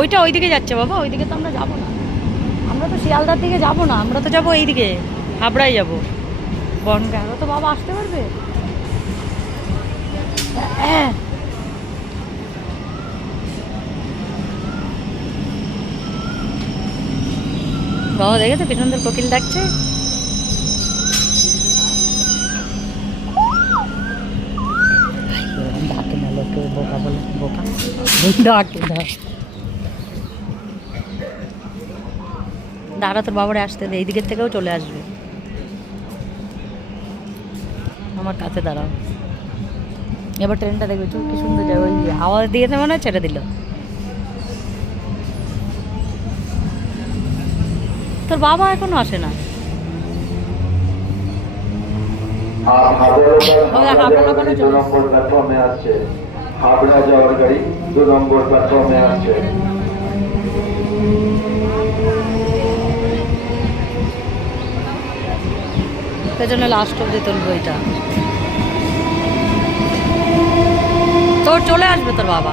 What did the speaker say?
ওইটা ওইদিকে যাচ্ছে বাবা, ওইদিকে তো আমরা যাবো না। আমরা তো শিয়ালদার দিকে যাবো না, আমরা তো যাবো এইদিকে, হাবড়ায় যাবো। বনগাঁ তো বাবা আসতে পারবে? বাবা দেখেছো পেছন থেকে কোকিল ডাকছে। ডাকে না লোকে, বোকা বলে, বোকা ডাকে না। দাঁড়া, তোর বাবারে আসতে দে, এই দিকের থেকেও চলে আসবে। আমার কাছে দাঁড়াও। এবার ট্রেনটা দেখবে চুপ কি সুন্দর যায়, ওই আওয়াজ দিয়েছে মনে হয় ছেড়ে দিল। তোর বাবা এখনো আসে না। হাবড়া যাওয়ার গাড়ি 2 নম্বর প্ল্যাটফর্মে আসছে। পেছনে লাস্ট অব্দি তুলবো এটা। তোর চলে আসবে তোর বাবা।